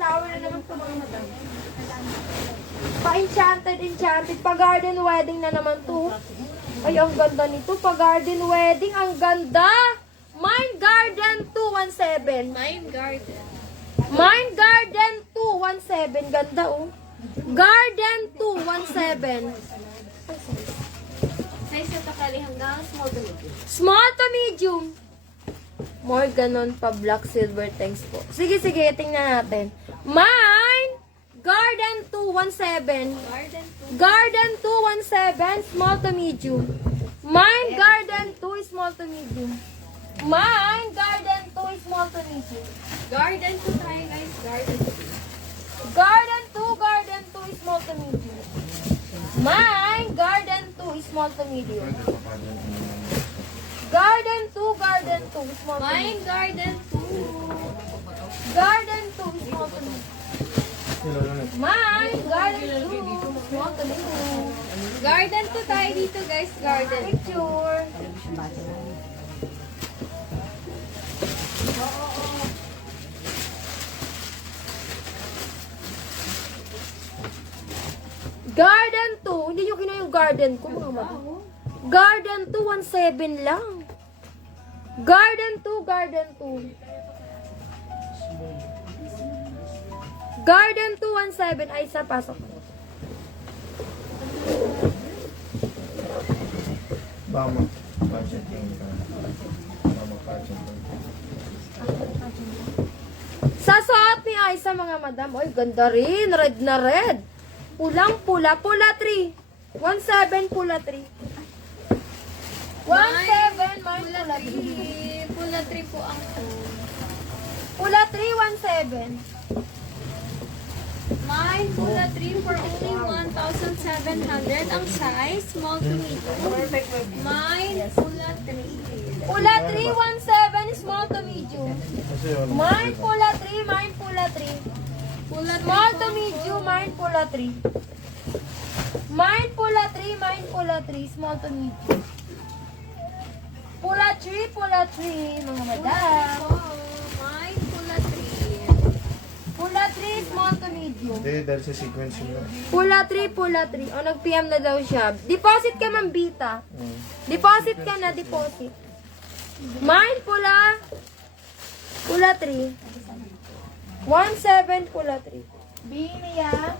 flower na naman ito mga madam. Pa-enchanted, enchanted. Pa-garden wedding na naman to. Ay, ang ganda nito. Pa-garden wedding. Ang ganda. Mind Garden 217. Mind Garden. Mind Garden 217. Ganda, oh. Garden 217. Size ito kali hanggang small to medium. Small to medium. More ganon pa. Black, silver. Thanks po. Sige, tingnan natin. Mind Garden 217. Garden 2. Garden 217. Small to medium. Mind Garden 2 small to medium. Mind Garden 2 small to medium. Garden 2 tayo guys. Garden 2. Garden 2 small to medium. Mind Garden 2 small to medium. Garden 2 small to medium. Mind Garden 2. Garden 2 small to medium. Mind Garden 2 small to medium. Garden 2 tayo dito guys. Garden. Picture. Garden 2. Hindi nyo kinuha yung garden ko, mga madam. Garden 2, 17 lang. Garden 2, Garden 2. Garden 2, 17. Ay, isa, pasok. Bama. Pageant lang ka. Bama pageant lang. Sa suot ni Aisa, mga madam. Ay, ganda rin. Red na red. Pulang-pula. Pula 3. 17, pula 3. 17, mine pula 3. Pula 3 po ang Pula 3, 17. Mine pula 3 for only 1,700. Ang size, small to medium. Mine pula 3. Pula 3, 17, small to medium. Kasi yun. Mine pula 3, mine pula 3. Pula 3 Small po. to medium, mine pula 3. Mine pula 3, mine pula 3, small to medium. Pula 3, mga madam. Mine pula 3. Pula 3, small to medium. Hindi, dahil sa sequence yun. Pula 3. O, nag-PM na daw siya. Deposit ka, Ma'am Bita. Deposit ka na, deposit. Mine pula 3. 17, pula 3. Binia.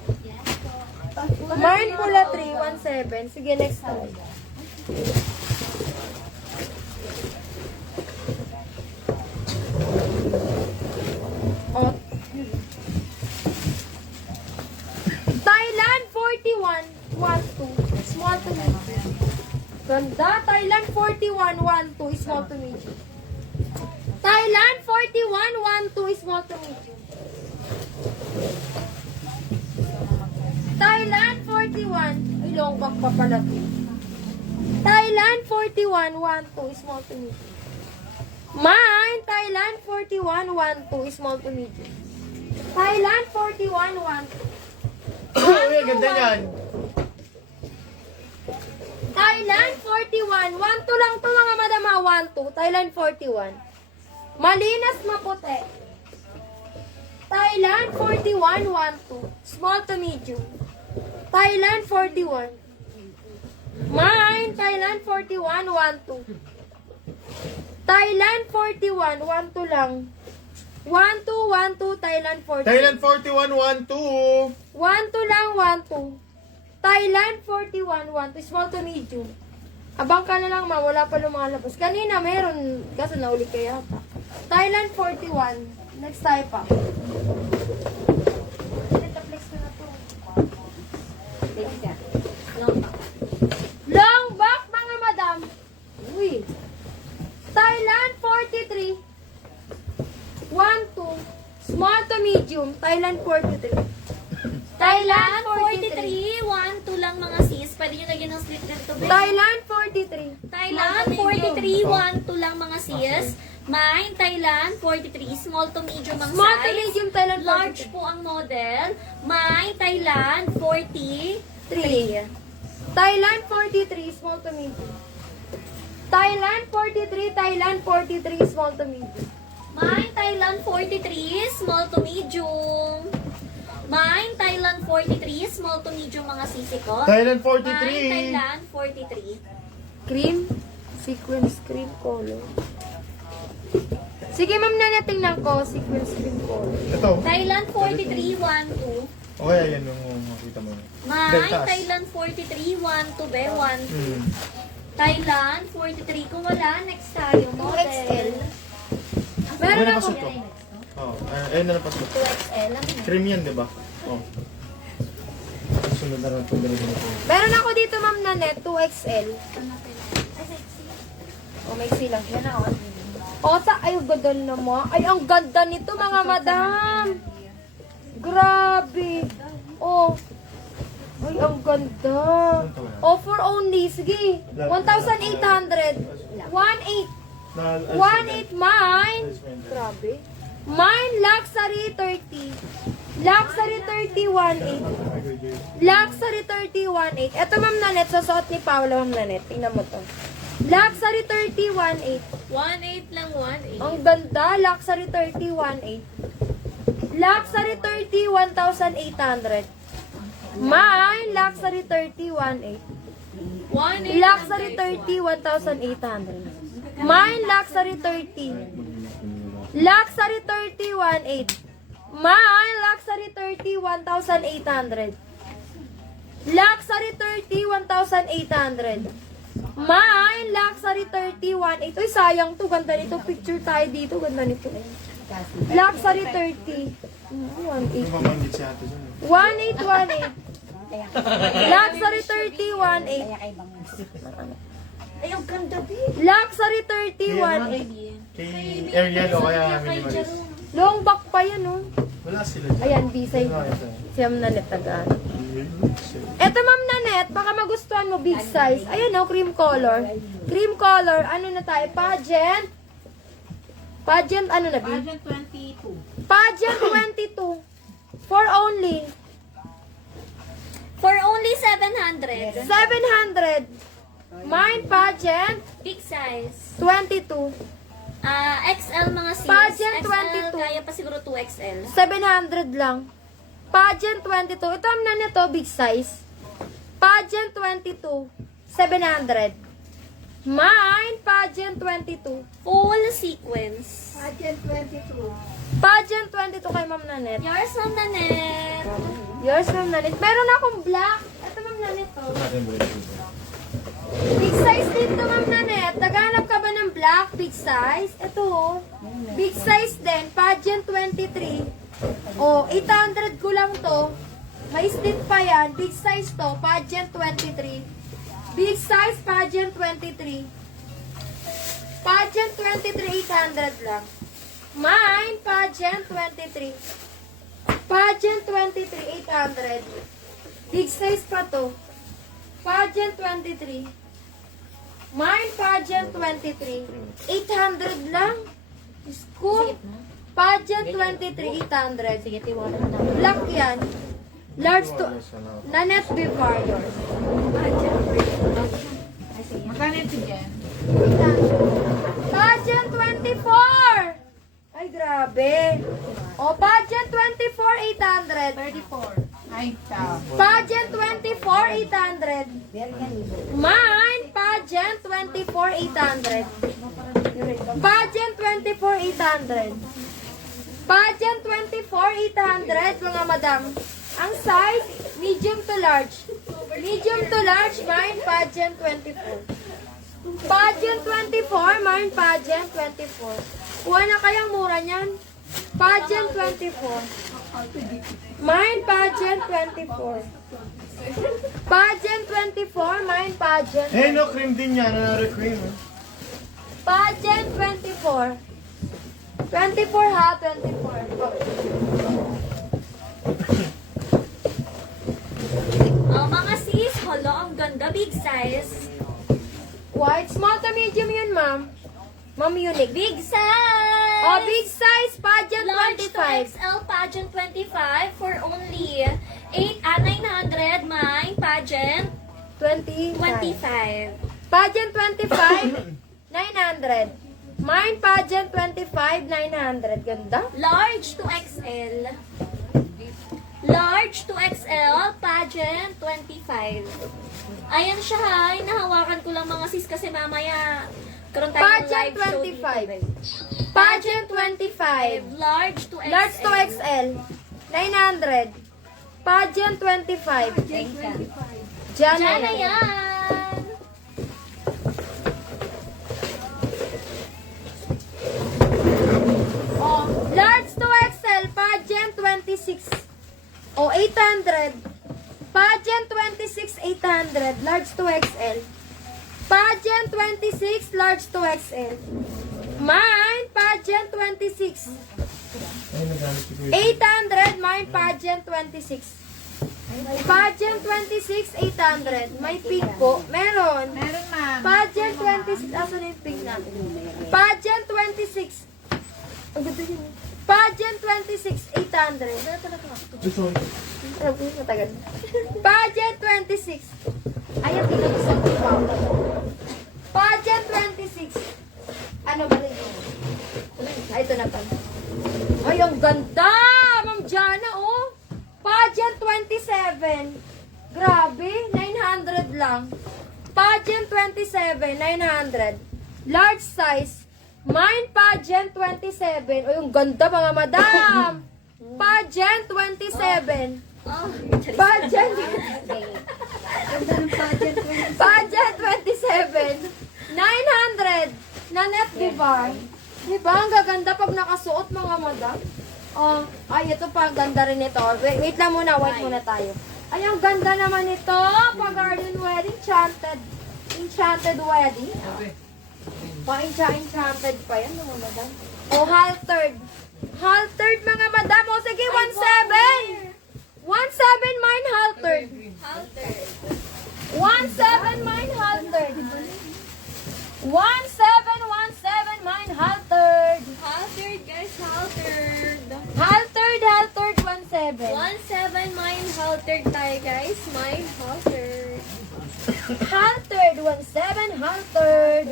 Mine pula 3, 17. Sige, next time. Oh. Thailand 41, 12. Small to medium. Ganda. Thailand 41, 12. Small to medium. Thailand 41, 12. Small to medium. Thailand 41. Ay, long back pa pala to. Thailand 41, 12. Small to medium. Mine, Thailand 41, 12. Small to medium. Thailand 41, 12. Uy, ganda yan. Thailand 41. 1-2 lang to mga madama. 1-2. Thailand 41. Malinas maputi. Thailand 41. 1-2. Small to medium. Thailand 41. Mine. Thailand 41. 1-2. Thailand 41. 1-2 lang. 1-2. 1-2. Thailand 41. Thailand 41, 1-2. 1-2 lang, 1-2. Thailand 41, 1-2. Small to medium. Abang ka na lang, ma. Wala pa lumalabas. Kanina meron. Kaso nauli ka yata. Thailand 41. Next tayo pa. Netflix ko na to. Long back, mga madam. Uy. Thailand 43. 1-2. Small to medium. Thailand 43. Thailand 43. 1-2 lang mga sis. Pwede nyo lagyan ng slit dito. Thailand 43. Thailand 43. 1-2 lang mga sis. Mine, Thailand 43. Small to medium ang Small to size. medium, Thailand Large 43. po ang model. Mine, Thailand 43. Thailand 43, small to medium. Thailand 43, Thailand 43, small to medium. Mine Thailand 43, small to medium. Mine Thailand 43, small to medium mga sisi ko. Thailand Mine 43. Thailand 43. Cream. Sequence cream color. Sige, ma'am, na tingnan ko. Sequence cream color. Ito. Thailand 43, 1, 2. O kaya yan yung makita mo. Mine Deltas. Thailand 43, 1, 2, be, 1, 2. Hmm. Thailand 43, kung wala, next tayo. Model. 2XL. Meron Meron na ako. pasok to. Oh, ayun na napasok. 2XL. Ano yun? Cream yan, di ba? Oh. Sunod na lang itong dalawa na ito. Meron ako dito, ma'am, na net. 2XL. O, may silang. Yan na, o. O, ay, ang ganda naman. Ay, ang ganda nito, mga madam. Grabe. O. Ay, ang ganda. O, for only. Sige. 1,800. 1,800. 1,800 mine. Grabe. Mine, Luxury 30. Luxury 30, 1,800. Luxury 30, 1,800. Ito, ma'am Nanet, susuot ni Paolo, ma'am Nanet. Tingnan mo to. Luxury 30, 1,800. 1.8 lang, 1.8. Ang ganda. Luxury 30, 1,800. Luxury 30, 1,800. Mine, Luxury 30, 1,800. 1.8 Luxury 30, 1,800. Mine, Luxury 30. Luxury 30, 1,800. Mine, Luxury 30, 1,800. Luxury 30, 1,800. Mine, Luxury 30, 1,800. Uy, sayang to. Ganda nito. Picture tayo dito. Ganda nito. Luxury 30. 1,800. Yung mamanggit si ate dyan. 1,800. Luxury 30, 1,800. Ay, ang ganda, babe. Luxury 30, 1,800. Kay Ariel o kaya minimalist. Long back pa yan, oh. Wala sila dyan. Ayan, B-side. Siyam na net tagaan. Eto, ma'am Nanet, baka magustuhan mo, big size. Ayan, oh, cream color. Cream color, ano na tayo? Pageant. Pageant, ano na, B? Pageant 22. Pageant 22. For only. For only 700. 700. Mine, pageant, Big size. 22. XL mga sis. Pageant XL, 22. kaya pa siguro 2XL. 700 lang. Pageant 22. Ito ang na nito, big size. Pageant 22. 700. Mine, pageant 22. Full sequence. Pageant 22 kay Ma'am Nanet. Yours on the net. Yours, Ma'am Nanet. Meron akong black. Ito, Ma'am Nanet, oh. Big size dito, Ma'am Nanet. Naghanap ka ba ng black, big size? Ito, oh. Big size din. Pageant 23. Oh, 800 ko lang to. May slit pa yan. Big size to. Pageant 23. Big size, pageant 23. Pageant 23, 800 lang. Mine, pageant 23. Pageant 23, 800. Big size pa to. Pageant 23. Mine, pageant 23. 800 lang. School. Pageant 23, 800. Sige, tiwala na. Black yan. Large to... Nanet Bivarior. Magkano ito dyan? Pageant 24! Ay, grabe. O, pageant 24, 800. 34. Ay, tao. Pageant 24, 800. Mine, pageant 24, 800. Pageant 24, 800. Pageant 24, 800, mga madam. Ang size, medium to large. Medium to large, mine, pageant 24. Pageant 24, mine, pageant 24. Kuha na kayang mura niyan. Pageant 24. Mine, pageant 24. Pageant 24, mine, pageant. Eh, no, cream din yan. Another cream. Pageant 24. 24 ha, 24. Oh, mga sis, hala, ang ganda. Big size. White, small to medium yun, ma'am. Ma'am, unique. Big size! Oh, big size, pageant Large to 25. XL pageant 25 for only 900. Mine pageant 25. 25. Pageant 25, 900. Mine pageant 25, 900. Ganda. Large to XL. Large to XL, pageant 25. Ayan siya ha, nahawakan ko lang mga sis kasi mamaya karoon tayo ng Pageant live show 25. Pageant 25. Large to XL. Large to XL. 900. Pageant 25. Diyan Diyan na na yan. yan. Oh, large to XL. Pageant 26. Oh, 800. Pageant 26, 800. Large to XL. Pageant 26, large to XL. Mine, pageant 26. Ay, nagalit si Kuya. 800, mine pageant 26. Pageant 26, 800. May pink po. Meron. Meron ma'am. Pageant 26. Asan yung pink natin? Pageant 26. Ang ganda yun. Pageant 26, 800. Gusto ko. Matagal. Pageant 26. Ayan, pinag-isang ko pa. Pageant 26. Ano ba rin yun? Ay, ito na pa. Ay, ang ganda! Ma'am Jana, oh! Pageant 27. Grabe, 900 lang. Pageant 27, 900. Large size. Mine pageant 27. Ay, ang ganda mga madam! Pageant 27. Oh, Pageant. Pageant 27. 900. Nanette, diba? Diba? Ang gaganda pag nakasuot mga madam. Oh, ay, ito pa. Ang ganda rin ito. Wait lang muna. Wait muna tayo. Ay, ang ganda naman ito. Pag garden wedding. Enchanted wedding. Pa-enchanted pa yan mga madam. Oh, haltered. Haltered mga madam. O, sige, 1.7. 1.7 mine haltered. halter. 1.7 mine haltered. 1.7 mine haltered. Haltered guys, haltered. Haltered 1.7. 17 mine haltered tayo guys. Mine haltered. Haltered 1.7 haltered.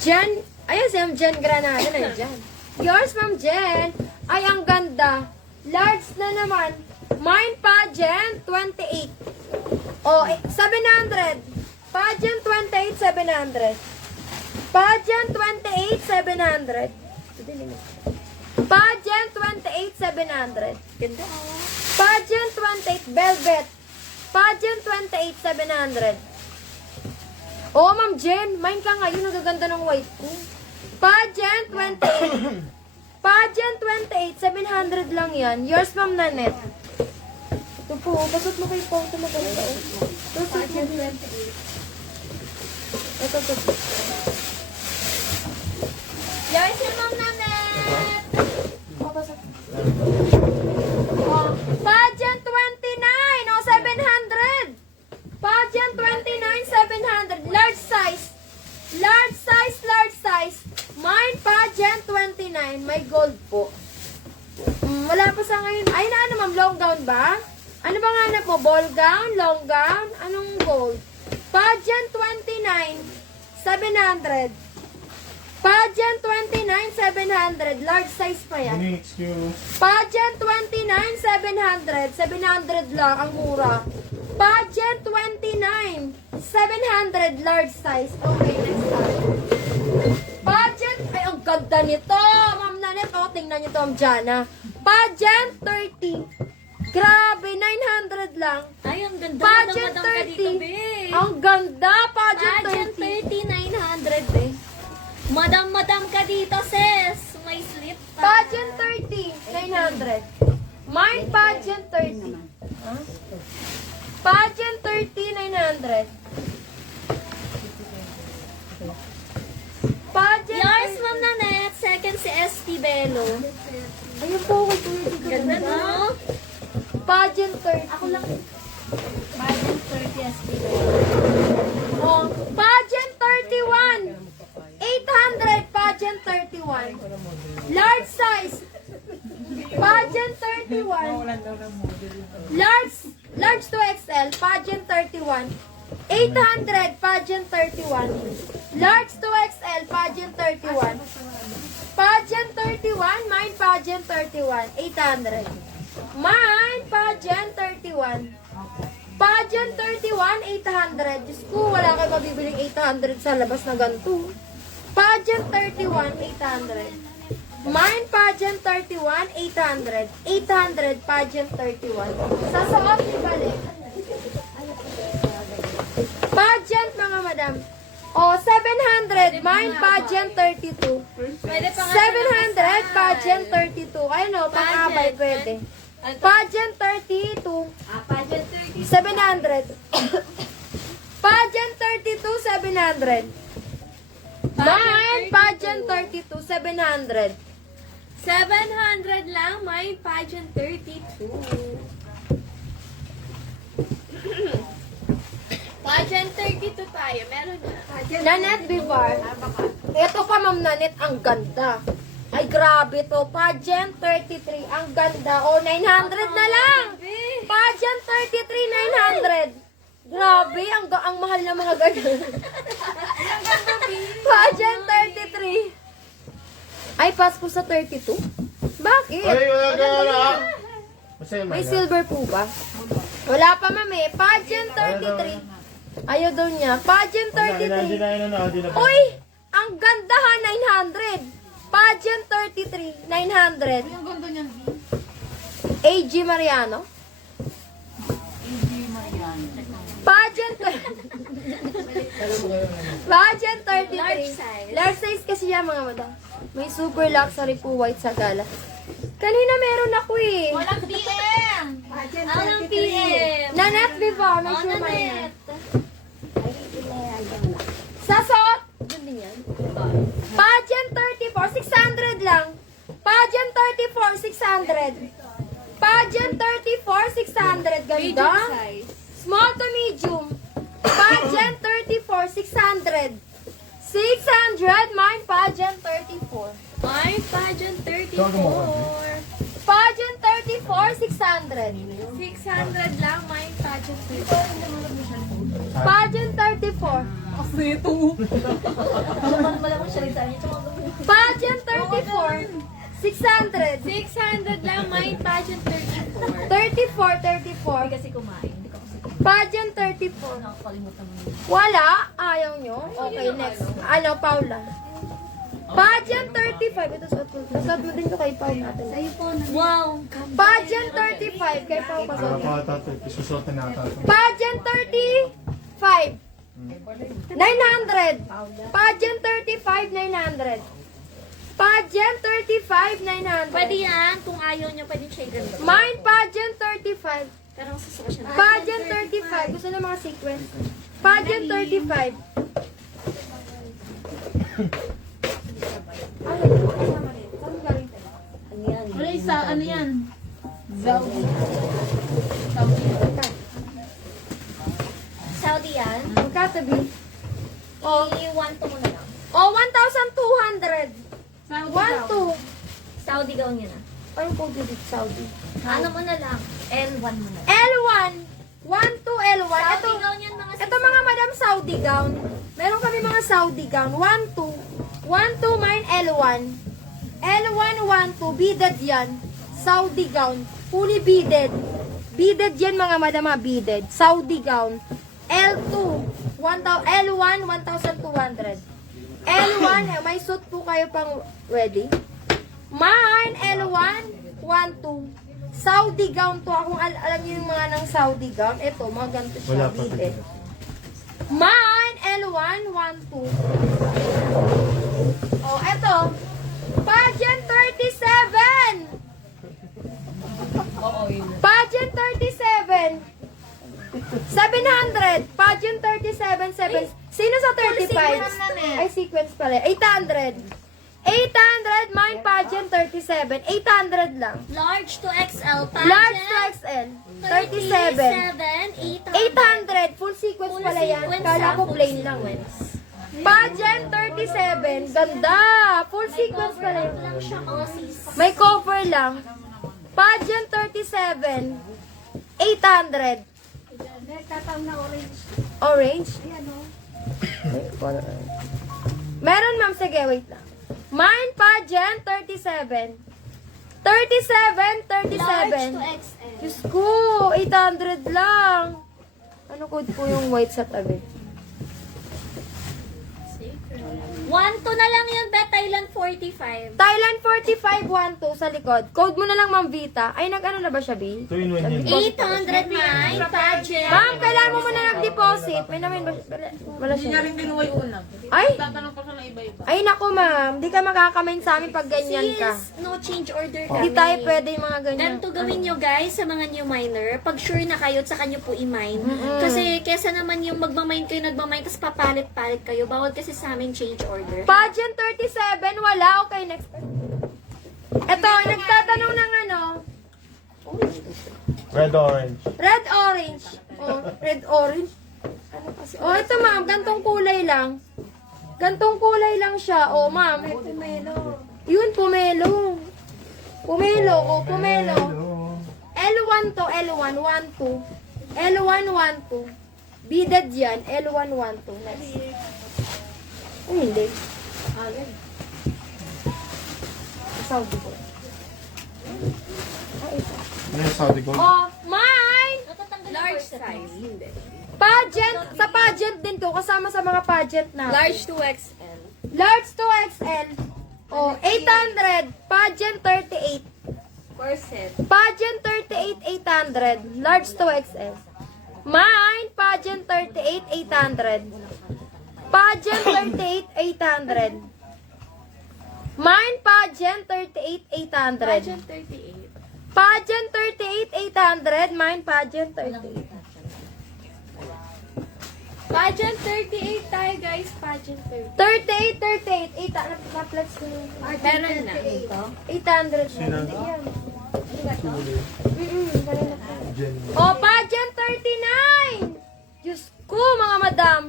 Jen, ayun si Ma'am Jen Granada na dyan. Yours, Ma'am Jen. Ay, ang ganda. Large na naman. Mine pageant 28. Oh, 700. Pageant 28, 700. Pageant 28, 700. Pageant 28, 700. Ganda oh. Pageant 28, velvet. Pageant 28, 700. Oh, Ma'am Jen, mine ka ngayon. Nagaganda ng white ko. Pageant 28. Pageant 28, 700 lang yan. Yours, Ma'am Nanette. Ito po, basot mo kay Pong. Ito maganda. Pageant 28. Ito. Yours yung Ma'am Nanette. Oh, basot. Oh, Pageant 29, oh, 700. Pageant 29, 700. Large size. Large size, large size. Mine, pageant 29. May gold po. Wala pa sa ngayon. Ay, na ano ma'am, long gown ba? Ano ba nga hanap mo? Ball gown? Long gown? Anong gold? Pageant 29, 700. Pageant 29, 700. Large size pa yan. Any excuse? Pageant 29, 700. 700 lang, ang mura. Pageant 29, 700. Large size. Okay, next time. Pageant, ay, ang ganda nito. Ma'am Nanette, oh, tingnan nyo to, Ma'am Jana. Pageant 30. Grabe, 900 lang. Ay, ang ganda. Pageant Madam ka dito, 30. be. Ang ganda, pageant Pageant 30. 30, 900 eh. Madam ka dito, sis. May slip pa. Pageant 30, 900. Mine, pageant 30. Huh? Pageant 30, 900. Pageant Yours, 30. Ma'am Nanette. Second si ST Bello. Ayun po, kay Kuya Tito. Ganda, no? Pageant 30. Ako lang. Pageant 30 ST Bello. Oh, pageant 31. 800, pageant 31. Large size. Pageant 31. Large to XL, pageant 31. 800, pageant 31. Large to XL, pageant 31. Pageant 31, mine pageant 31, 800. Mine pageant 31. Pageant 31, 800. Diyos ko, wala kayo mabibiling 800 sa labas na ganito. Pageant 31, 800. Mine pageant 31, 800. 800, pageant 31. Sa suot, ibalik. Pageant, mga madam. O, 700. Mine pageant 32. Pwede pa nga 700, pageant 32. Ayun o, pang-abay pwede. Pageant 32. Pageant 30. 700. Pageant 32, 700. Mine, pageant 32, 700. 700 lang, may pageant 32. Pageant 32 tayo, meron na. Nanette Bivar. Ito pa, Ma'am Nanette, ang ganda. Ay, grabe to. Pageant 33, ang ganda. O, 900 na lang. Pageant 33, 900. Grabe, ang mahal na mga ganyan. Pageant 33. Ay, Pasko sa 32? Bakit? Ay, wala ka wala. Masaya May silver po ba? Wala pa, Ma'am eh. Pageant 33. Ayaw daw niya. Pageant 33. Uy! Ang ganda ha, 900. Pageant 33, 900. Ang ganda niyan. AG Mariano. Pageant Pageant 33. Large size. Large size kasi yan, mga madam. May super luxury po white sa gala. Kanina meron ako eh. Walang PM! Ang PM. Nanette Viva, may Oh, sure may Nanette. Sa suot. Doon din yan. Pageant 34, 600 lang. Pageant 34, 600. Pageant 34, 600. Medium Ganda. size. Small to medium. Pageant 34, 600. 600, mine pageant 34. May pageant 34. Pageant 34, 600. 600 lang, may pageant 34. Pageant 34. Kasi ito. Pageant 34, 600. 600 lang, may pageant 34. 34, 34. Kasi kumain. Hindi ko kasi Pageant 34. nakakalimutan mo. Wala? Ayaw nyo? Okay, next. Ano, Paula? Pageant 35. Ito, suot ko. Nasuot mo din ko kay Paula natin. Wow. Pageant 35. Kay Paula Para pasuot. pa tato, isusuotin na tato. Pageant 35. 900. Pageant 35, 900. Pageant 35, 900. Pwede yan, kung ayaw nyo, pwede siya ganito. Mine, pageant 35. Pero masusuka siya. Pageant 35. Gusto na mga sequence. Pageant 35. Ay, kasama rin. Saan galing? Wala isa, ano yan? Saudi. Saudi. Saudi yan. Magkatabi. Oh. I-1 to mo na lang. Oh, 1,200. Saudi 1, 2. Saudi gawin niya na. Anong code dito? Saudi. Ano mo na lang? L1 mo na. L1. 1, 2, L1. Saudi Ito, gawin yan mga ito mga madam Saudi gown. Meron kami mga Saudi gown. 1, 2. 1, 2, mine L1. L1, 1, 2. Beaded yan. Saudi gown. Fully beaded. Beaded yan mga madam, beaded. Saudi gown. L2. L1, 1,200. L1, may suit po kayo pang wedding. Mine, L1, 1, 2. Saudi gown to. Kung alam niyo yung mga ng Saudi gown, ito, mga ganito siya, Wala pa beaded. ito. Mine, L1, 1, 2. Oh, eto. Pageant 37. Pageant 37. 700. Pageant 37, 7. Sino sa 35? Ay, sequence pala. 800. 800, mine pageant 37. 800 lang. Large to XL. Pageant. Large to XL. 37. 800. 800. Full sequence pala yan. Kala ko plain lang. Pageant 37. Ganda. Full sequence pala yan. lang siya mga sis. May cover lang. Pageant 37. 800. Tatawag na orange. Orange? Ayan o. Meron, ma'am. Sige, wait lang. Mine pageant, 37. 37, Large 37. to XL. Diyos ko, 800 lang. Ano code po yung white sa tabi? 1-2 na lang yun, bet. Thailand 45. Thailand 45, 12 sa likod. Code mo na lang, Ma'am Vita. Ay, nag-ano na ba siya, B? 2-in-1 yan. 800 mine, pageant. Ma'am, kailangan mo muna nag-deposit. May namin ba? Wala Hindi niya siya. rin kinuha yung una. Ay! Tatanong pa siya ng iba-iba. Ay, naku, ma'am. Di ka makakamain sa amin pag ganyan ka. Sis, no change order kami. Hindi tayo pwede yung mga ganyan. Ganito gawin nyo guys sa mga new miner. Pag sure na kayo, saka nyo po i-mine. Kasi kesa naman yung magmamine kayo, nagmamine, tapos papalit-palit kayo. Bawal kasi sa amin change order. Pageant 37, wala. Okay, next. Eto, nagtatanong ng ano. Red orange. Red orange. Oh, red orange. Ano kasi? Oh, ito ma'am, gantong kulay lang. Gantong kulay lang siya. Oh, ma'am. Yun, pumelo. Pumelo, oh, pumelo. L1 to, L1, 1, 2. L1, 1, 2. Beaded yan, L1, 1, 2. Next. Oh, hindi. Saudi ko. Ah, ito. Ano yung Saudi gold? Oh, mine! Large size. Pageant! Sa pageant din to, kasama sa mga pageant na. Large to XL. Large to XL. Oh, 800. Pageant 38. Corset. Pageant 38, 800. Large to XL. Mine, pageant 38, 800. Pageant 38, 800. Mine, pageant 38, 800. Pageant 38. Pageant 38, 800. Mine, pageant 38. Pageant 38 tayo guys. Pageant 38. 38, 38. 800. Na-flex ko yung Meron na. 800. Sino? Hindi yan. Kanina pa. Jen. Oh, pageant 39! Diyos ko, mga madam.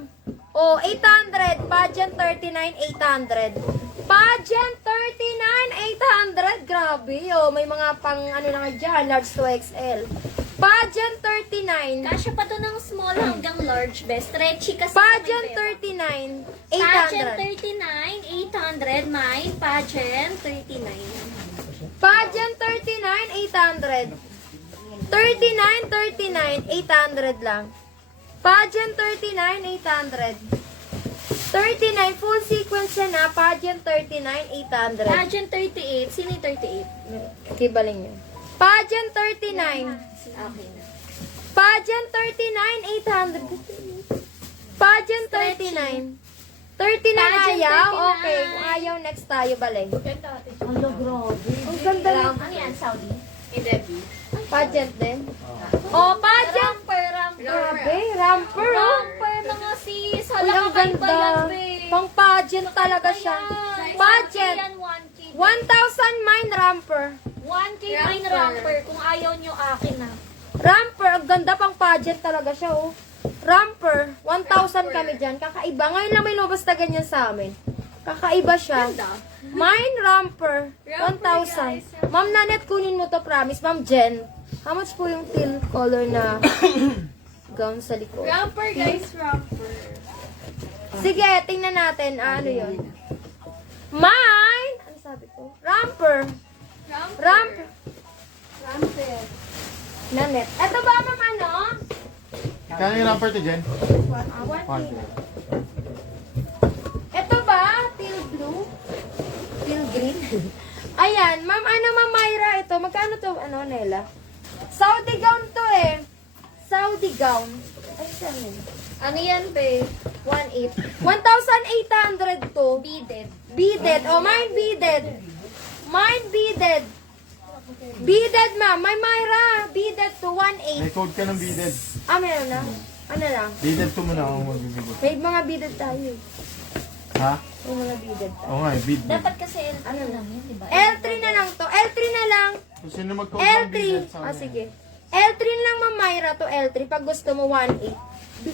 Oh, 800. Pageant 39, 800. Pageant 39, 800. Grabe, oh. May mga pang, ano na nga dyan, large to XL. Pageant 39. Kasya pa to ng small hanggang large, best. Stretchy kasi. Pageant sa may 39, Pageant 800. 39, 800. Mine, pageant 39. Pageant 39, 800. 39, 39, 800 lang. Pageant 39, 800. 39, full sequence yan na. Pageant 39, 800. Pageant 38. Sino yung 38? Kibaling yun. Pageant 39. Okay na. Pageant 39, 800. Pageant 39. 39 Pageant ayaw? 39. Okay. Kung ayaw, next tayo, balay. Ang grabe. Ang ganda lang. Ano yan, Saudi? Debbie. Pageant din. Oh, pageant. Ramper. Grabe, ramper, oh. Ramper, mga sis. Uy, Hala, ang ganda. Pang pageant talaga siya. Pageant. 1K. 1,000 mine ramper. 1K mine ramper. Kung ayaw nyo, akin na. Ramper, ang ganda pang pageant talaga siya, oh. Ramper, 1,000 kami dyan. Kakaiba. Ngayon lang may lumabas na ganyan sa amin. Kakaiba siya. Ganda. Mine ramper, Ramper, 1,000. Ma'am Nanette, kunin mo to, promise. Ma'am Jen, how much po yung teal color na gown sa likod? Ramper, guys. Ramper. Sige, tingnan natin. Ano yun? Mine! Ano sabi ko? Ramper. Ramper. Ramper. Nanette. Ito ba, ma'am, ano? Kaya yung rapper to Jen? 1K. Ito ba? Teal blue? Teal green? Ayan, ma'am, ano, ma'am Myra, ito. Magkano to, ano, Nela? Saudi gown to eh. Saudi gown. Ay, saan yun? Ano yan, be? 1,800. 1,800 to. Beaded. Beaded. Oh, mine beaded. Mine beaded. Beaded, ma'am. May Myra. Beaded to 1,800. May code ka ng beaded. Ah, meron na. Ano lang? Beaded to muna ako magbibigay. May mga beaded tayo. Ha? May mga beaded tayo. Oo nga eh, bead. Dapat kasi Ano lang yun, di ba? L3 na lang to. L3 na lang. Kung sino mag-code ng L3. beaded sa Ah, sige. L3 na lang, ma'am Myra, to L3. Pag gusto mo, 1,800.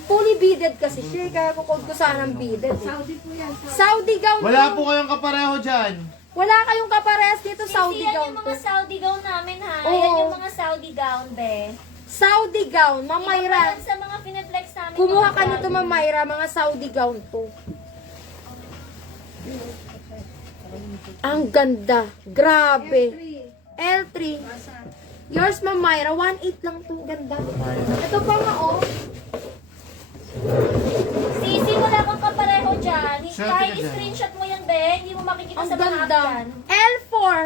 Fully beaded kasi. Sure, kaya kukod ko sana ng beaded. Saudi po yan. Saudi gown Wala to. po kayong kapareho dyan. Wala kayong kaparehas dito, Saudi Yan gown yung to. mga Saudi gown namin, ha? Oo. Yan yung mga Saudi gown, be. Saudi gown. Ma'am Myra. Sa mga pineflex namin. Kumuha ka nito, Ma'am Myra. Mga Saudi gown to. Ang ganda. Grabe. L3. Yours, Ma'am Myra. 1.8 lang to. Ganda. Ito pa nga, oh. Sisi, wala kang kapareho dyan. Selfie Kahit ka dyan. screenshot mo yan, Ben. Hindi mo makikita Ang sa mga app ganda. yan. L4.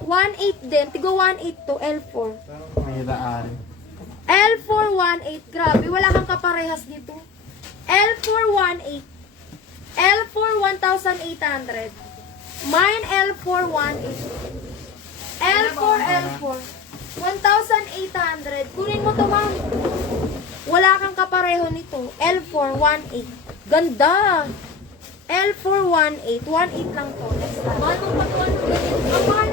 1.8 din. Tigo 1.8 to. L4. May daan. L4 1.8. Grabe. Wala kang kaparehas dito. L4 1.8. L4 1,800. Mine L4 1.8. L4 1,800. Kunin mo to, ma'am. Wala kang kapareho nito. L4 1.8. Ganda. L4 1.8. 1.8 lang to. Next time. Mahal mong patuwan mo ganyan. Ang mahal